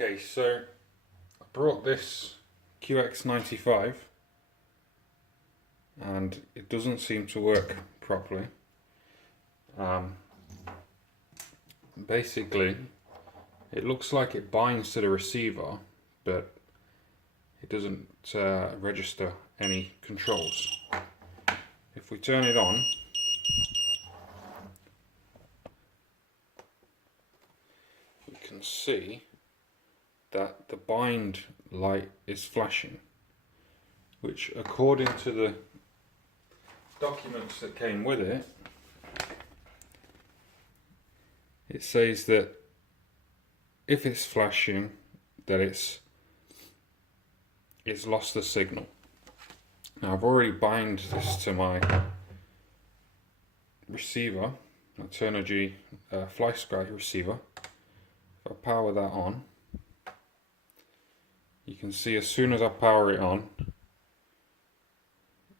Okay, so I brought this QX95 and it doesn't seem to work properly. Basically, it looks like it binds to the receiver, but it doesn't register any controls. If we turn it on, we can see that the bind light is flashing, which according to the documents that came with it, it says that if it's flashing, that it's lost the signal. Now I've already bound this to my receiver, my Turnigy flysky receiver. If I power that on, you can see as soon as I power it on,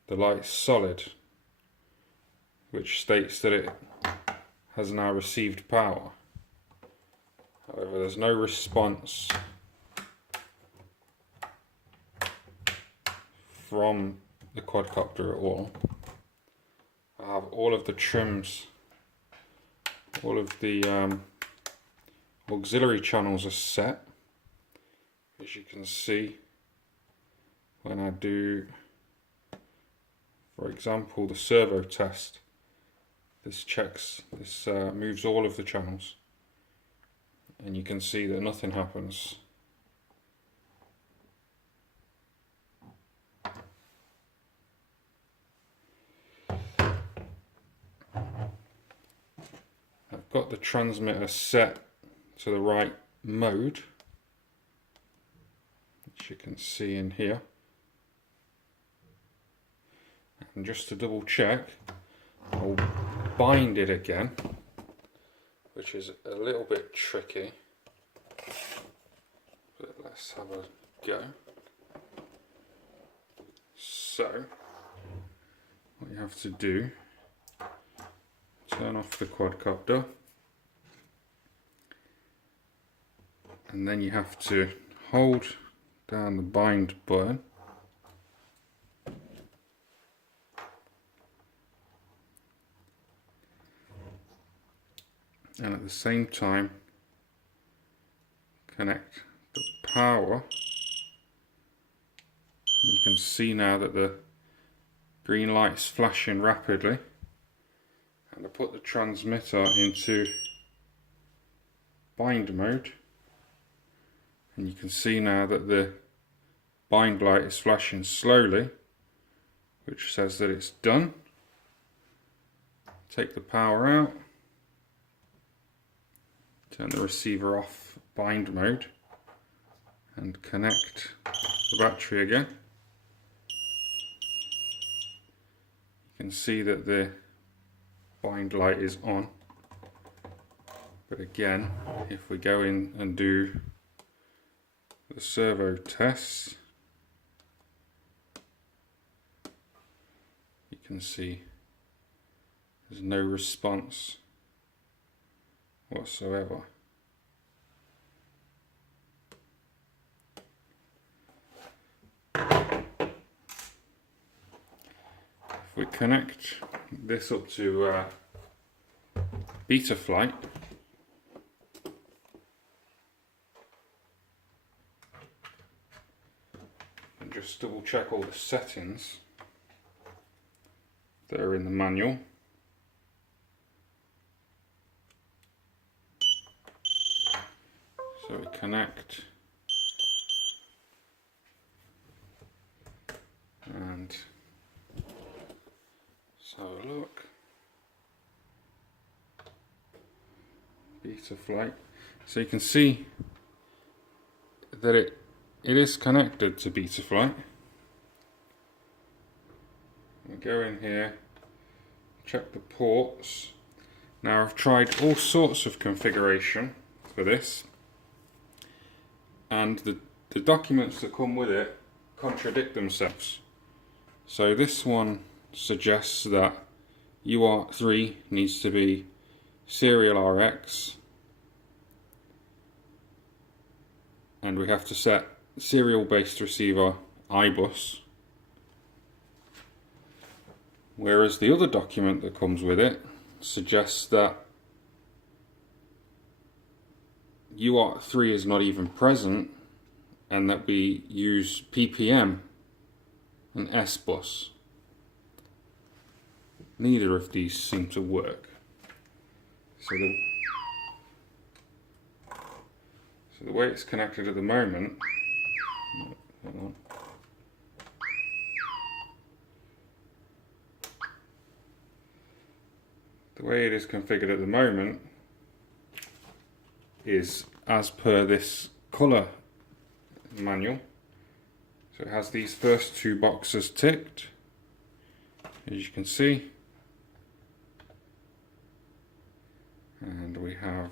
the light's solid, which states that it has now received power. However, there's no response from the quadcopter at all. I have all of the trims, all of the auxiliary channels are set. As you can see, when I do, for example, the servo test, this moves all of the channels, and you can see that nothing happens. I've got the transmitter set to the right mode, which you can see in here. And just to double check, I'll bind it again, which is a little bit tricky, but let's have a go. So what you have to do, turn off the quadcopter, and then you have to hold down the bind button, and at the same time connect the power. You can see now that the green light is flashing rapidly, and I put the transmitter into bind mode, and you can see now that the bind light is flashing slowly, which says that it's done. Take the power out, turn the receiver off bind mode, and connect the battery again. You can see that the bind light is on, but again, if we go in and do the servo tests, you can see there's no response whatsoever. If we connect this up to beta flight, and just double check all the settings that are in the manual. So we connect, and let's have a look. Beta flight. So you can see that it is connected to beta flight. We go in here, check the ports. Now I've tried all sorts of configuration for this, and the documents that come with it contradict themselves. So this one suggests that UART3 needs to be serial RX, and we have to set serial based receiver iBus, whereas the other document that comes with it suggests that UART3 is not even present and that we use PPM and S-bus. Neither of these seem to work. So the way it's connected at the moment, hold on. The way it is configured at the moment is as per this colour manual. So it has these first two boxes ticked, as you can see, and we have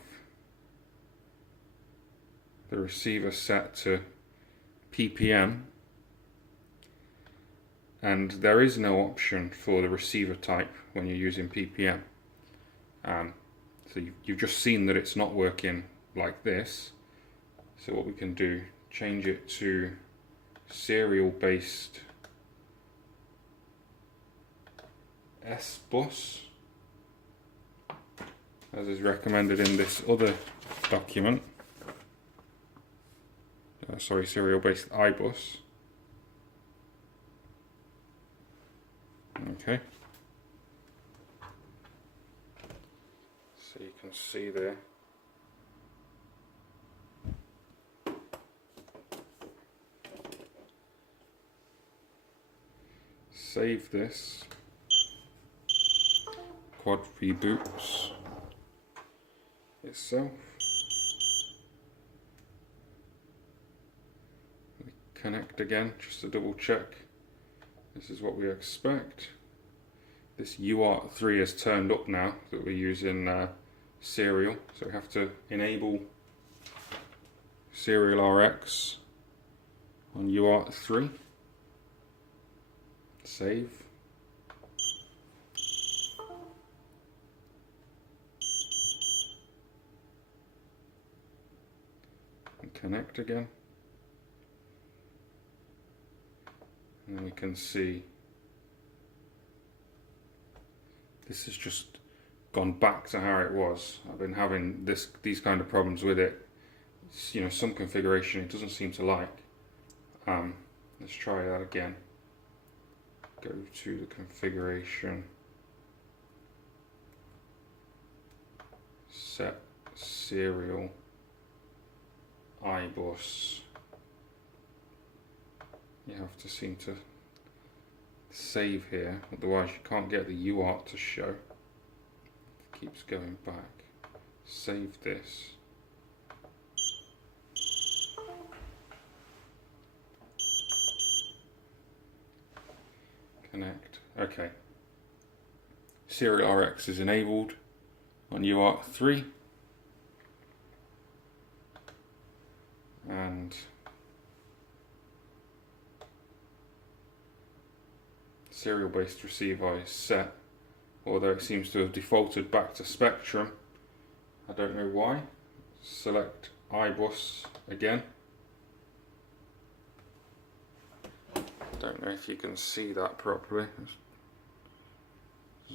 the receiver set to PPM, and there is no option for the receiver type when you're using PPM. So you've just seen that it's not working like this. So what we can do, change it to serial based S-bus, as is recommended in this other document. Sorry, serial based iBus. Okay. So you can see there. Save this. Quad reboots itself. We connect again just to double check. This is what we expect. This UART3 is turned up now that we're using serial, so we have to enable serial RX on UART3. Save. And connect again. And we can see this has just gone back to how it was. I've been having these kind of problems with it. It's, you know, some configuration it doesn't seem to like. Let's try that again. Go to the configuration, set serial iBus. You have to seem to save here, otherwise you can't get the UART to show. It keeps going back. Save this. Connect. Okay. Serial RX is enabled on UART3, and serial based receiver is set, although it seems to have defaulted back to Spectrum. I don't know why. Select iBus again. Don't know if you can see that properly. Let's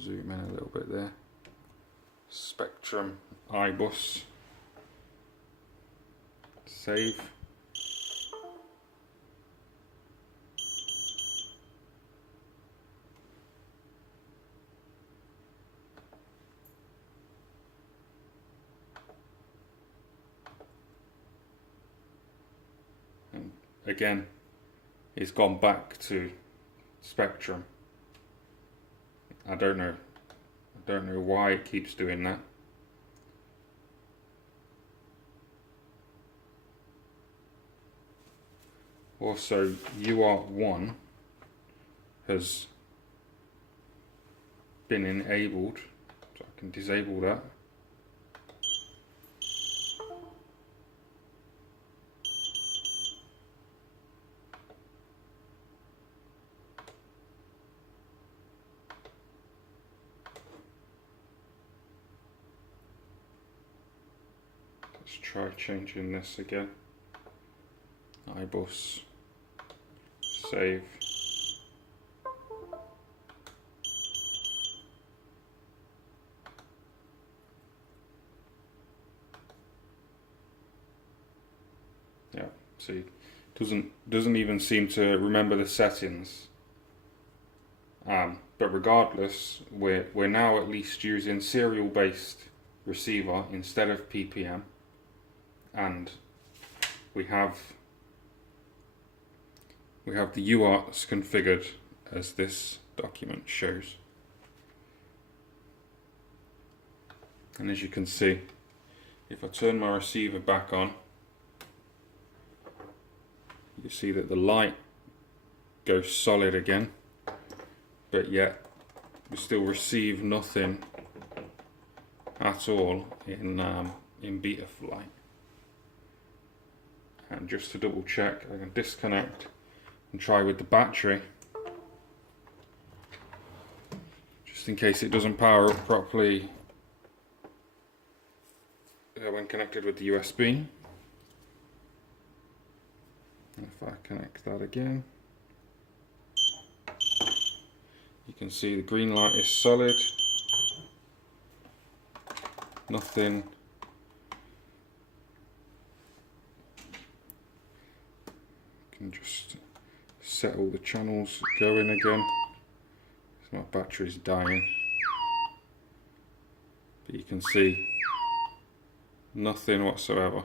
zoom in a little bit there. Spectrum iBus. Save. And again, it's gone back to Spectrum. I don't know why it keeps doing that. Also, UART1 has been enabled, so I can disable that. Let's try changing this again. iBus, save. Yeah, see, doesn't even seem to remember the settings. But regardless, we're now at least using serial based receiver instead of PPM, and we have the UARTs configured as this document shows. And as you can see, if I turn my receiver back on, you see that the light goes solid again, but yet we still receive nothing at all in Betaflight. And just to double check, I can disconnect and try with the battery, just in case it doesn't power up properly when connected with the USB. And if I connect that again, you can see the green light is solid, nothing. You can just set all the channels going again. My battery's dying, but you can see nothing whatsoever.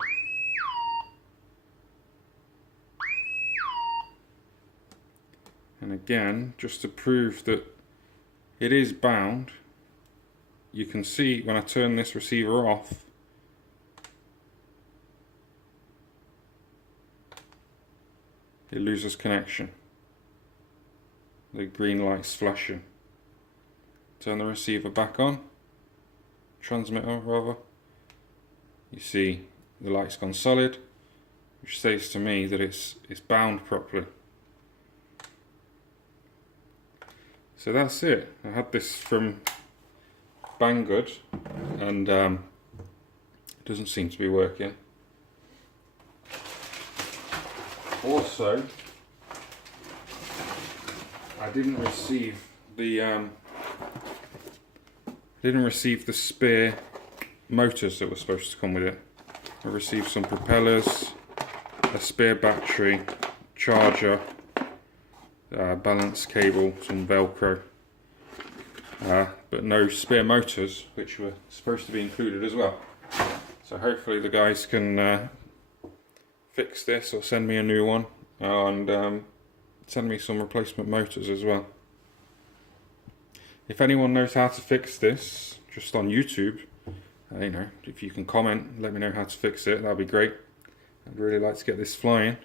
And again, just to prove that it is bound, you can see when I turn this receiver off, it loses connection. The green light's flashing. Turn the receiver back on, transmitter rather, you see the light's gone solid, which says to me that it's bound properly. So that's it. I had this from Banggood, and it doesn't seem to be working. Also, I didn't receive the spare motors that were supposed to come with it. I received some propellers, a spare battery, charger, balance cable, some Velcro, but no spare motors, which were supposed to be included as well. So hopefully the guys can fix this or send me a new one, and send me some replacement motors as well. If anyone knows how to fix this, just on YouTube, you know, if you can comment, let me know how to fix it, that'd be great. I'd really like to get this flying.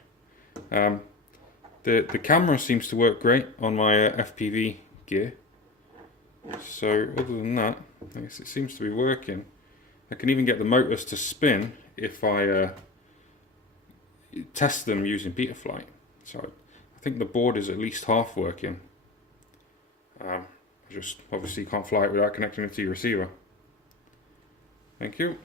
The camera seems to work great on my FPV gear, so other than that, I guess it seems to be working. I can even get the motors to spin if I test them using Betaflight. So I think the board is at least half working. I just obviously can't fly it without connecting it to your receiver. Thank you.